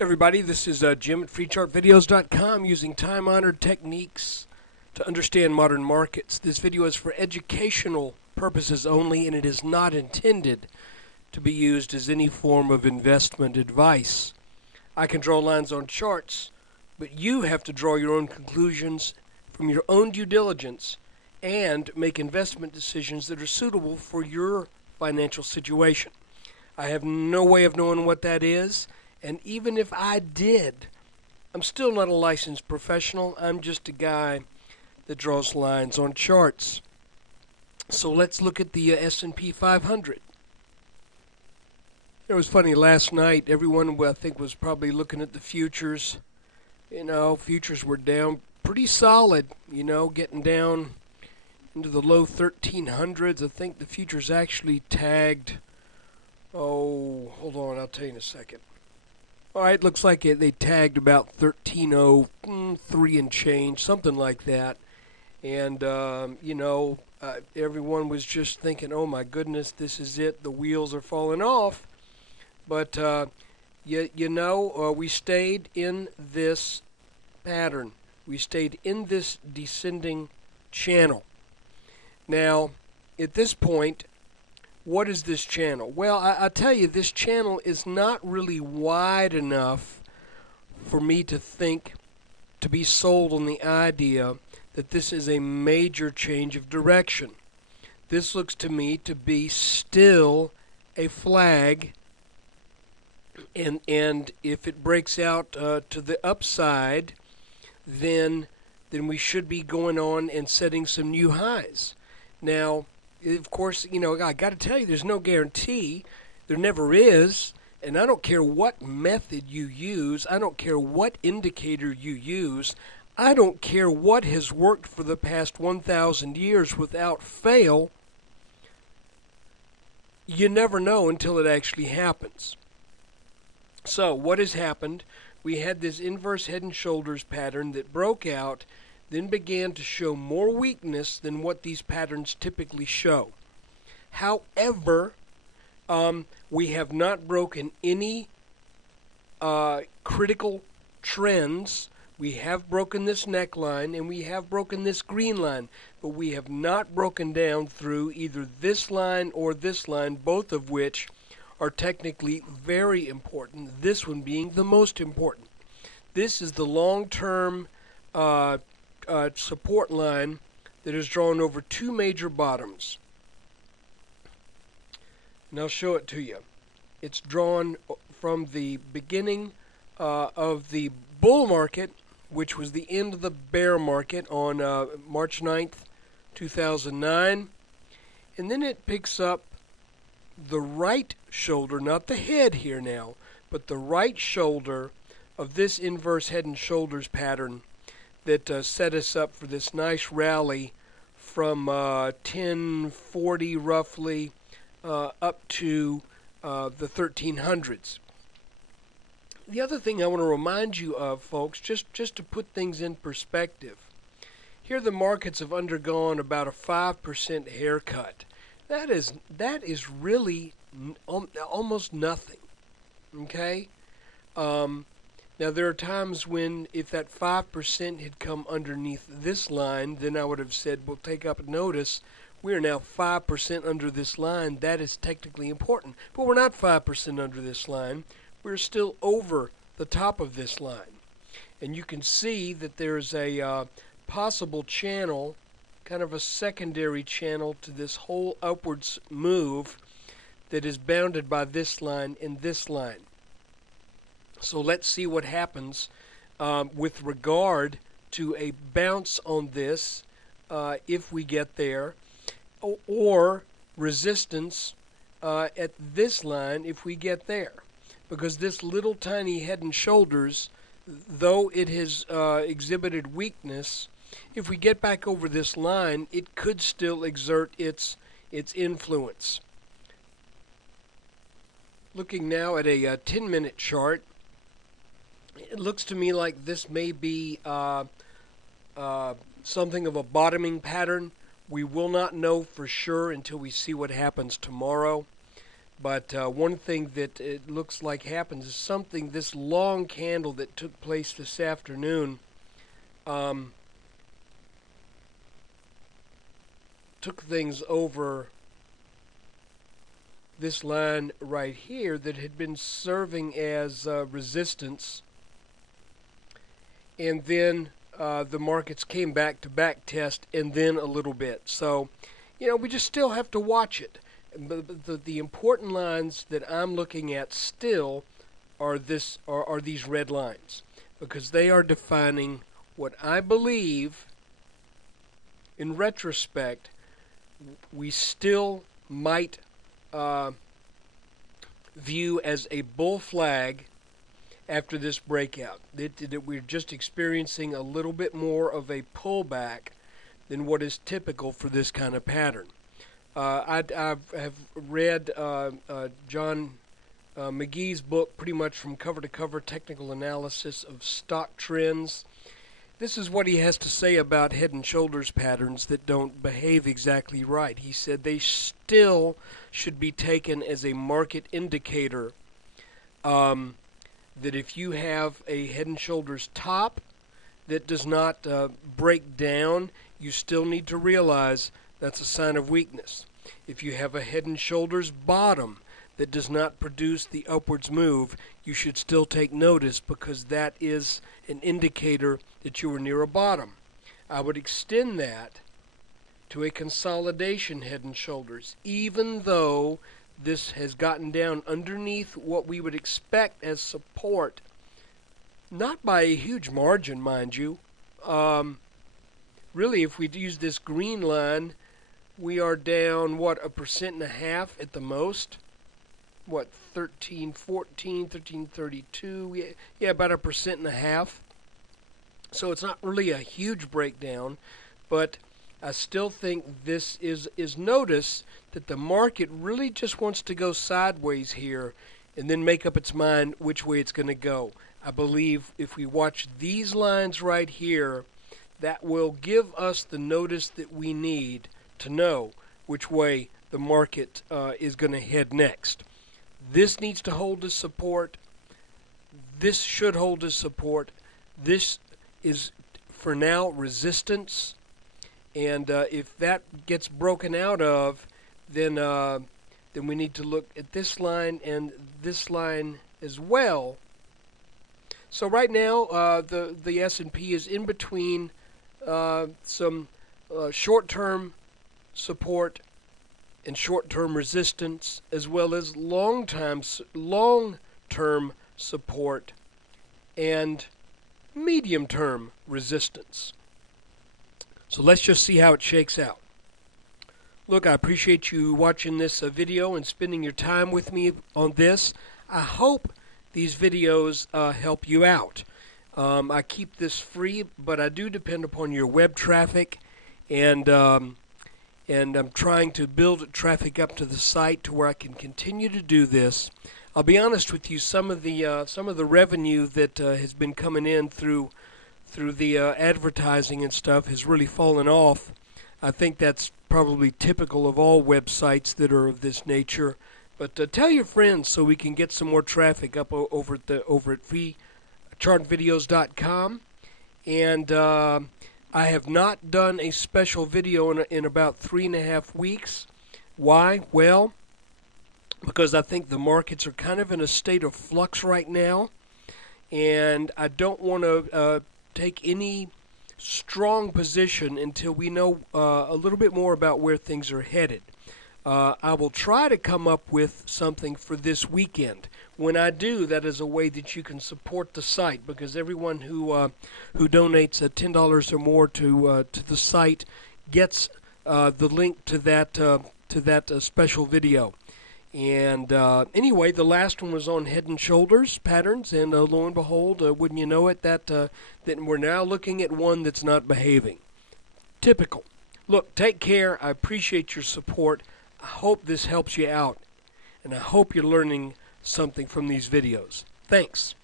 Everybody, this is Jim at FreeChartVideos.com using time-honored techniques to understand modern markets. This video is for educational purposes only, and it is not intended to be used as any form of investment advice. I can draw lines on charts, but you have to draw your own conclusions from your own due diligence and make investment decisions that are suitable for your financial situation. I have no way of knowing what that is. And even if I did, I'm still not a licensed professional. I'm just a guy that draws lines on charts. So let's look at the S&P 500. It was funny, last night everyone I think was probably looking at the futures. Futures were down pretty solid, getting down into the low 1300s. I think the futures actually tagged, hold on, I'll tell you in a second. All right, looks like they tagged about 1303 and change, something like that. And, everyone was just thinking, oh my goodness, this is it. The wheels are falling off. But, we stayed in this pattern. We stayed in this descending channel. Now, at this point, what is this channel? Well, I tell you, this channel is not really wide enough for me to be sold on the idea that this is a major change of direction. This looks to me to be still a flag, and if it breaks out to the upside, then we should be going on and setting some new highs. Now, of course, I got to tell you, there's no guarantee. There never is. And I don't care what method you use. I don't care what indicator you use. I don't care what has worked for the past 1,000 years without fail. You never know until it actually happens. So what has happened? We had this inverse head and shoulders pattern that broke out, then began to show more weakness than what these patterns typically show. However, we have not broken any critical trends. We have broken this neckline and we have broken this green line, but we have not broken down through either this line or this line, both of which are technically very important, this one being the most important. This is the long-term support line that is drawn over two major bottoms. And I'll show it to you. It's drawn from the beginning of the bull market, which was the end of the bear market on March 9th, 2009. And then it picks up the right shoulder, not the head here now, but the right shoulder of this inverse head and shoulders pattern that set us up for this nice rally from 1040 roughly up to the 1300s. The other thing I want to remind you of, folks, just to put things in perspective, here the markets have undergone about a 5% haircut. That is really almost nothing. Okay? Now, there are times when if that 5% had come underneath this line, then I would have said, well, take up notice. We are now 5% under this line. That is technically important. But we're not 5% under this line. We're still over the top of this line. And you can see that there's a possible channel, kind of a secondary channel to this whole upwards move that is bounded by this line and this line. So let's see what happens with regard to a bounce on this if we get there, or resistance at this line if we get there. Because this little tiny head and shoulders, though it has exhibited weakness, if we get back over this line, it could still exert its influence. Looking now at a 10-minute chart, it looks to me like this may be something of a bottoming pattern. We will not know for sure until we see what happens tomorrow. But one thing that it looks like happens is something, this long candle that took place this afternoon took things over this line right here that had been serving as resistance, and then the markets came back to back test and then a little bit. So, we just still have to watch it. But the important lines that I'm looking at still are these red lines, because they are defining what I believe, in retrospect, we still might view as a bull flag after this breakout. That we're just experiencing a little bit more of a pullback than what is typical for this kind of pattern. I have read John McGee's book pretty much from cover to cover, Technical Analysis of Stock Trends. This is what he has to say about head and shoulders patterns that don't behave exactly right. He said they still should be taken as a market indicator, that if you have a head and shoulders top that does not break down, you still need to realize that's a sign of weakness. If you have a head and shoulders bottom that does not produce the upwards move, you should still take notice, because that is an indicator that you are near a bottom. I would extend that to a consolidation head and shoulders, even though this has gotten down underneath what we would expect as support, not by a huge margin, mind you. Really, if we use this green line, we are down, 1.5% at the most? 13.14, 13.32? Yeah, about 1.5%. So it's not really a huge breakdown, but I still think this is notice that the market really just wants to go sideways here and then make up its mind which way it's going to go. I believe if we watch these lines right here, that will give us the notice that we need to know which way the market is going to head next. This needs to hold as support. This should hold as support. This is, for now, resistance. And if that gets broken out of, then we need to look at this line and this line as well. So right now, the S&P is in between some short-term support and short-term resistance, as well as long-term support and medium-term resistance. So let's just see how it shakes out. Look, I appreciate you watching this video and spending your time with me on this. I hope these videos help you out. I keep this free, but I do depend upon your web traffic, and I'm trying to build traffic up to the site to where I can continue to do this. I'll be honest with you, some of the revenue that has been coming in through the advertising and stuff has really fallen off. I think that's probably typical of all websites that are of this nature. But tell your friends so we can get some more traffic up over at freechartvideos.com. And I have not done a special video in about 3.5 weeks. Why? Well, because I think the markets are kind of in a state of flux right now, and I don't want to take any strong position until we know a little bit more about where things are headed. I will try to come up with something for this weekend. When I do, that is a way that you can support the site, because everyone who donates $10 or more to the site gets the link to that special video. And anyway, the last one was on head and shoulders patterns, and lo and behold, wouldn't you know it, that we're now looking at one that's not behaving. Typical. Look, take care. I appreciate your support. I hope this helps you out, and I hope you're learning something from these videos. Thanks.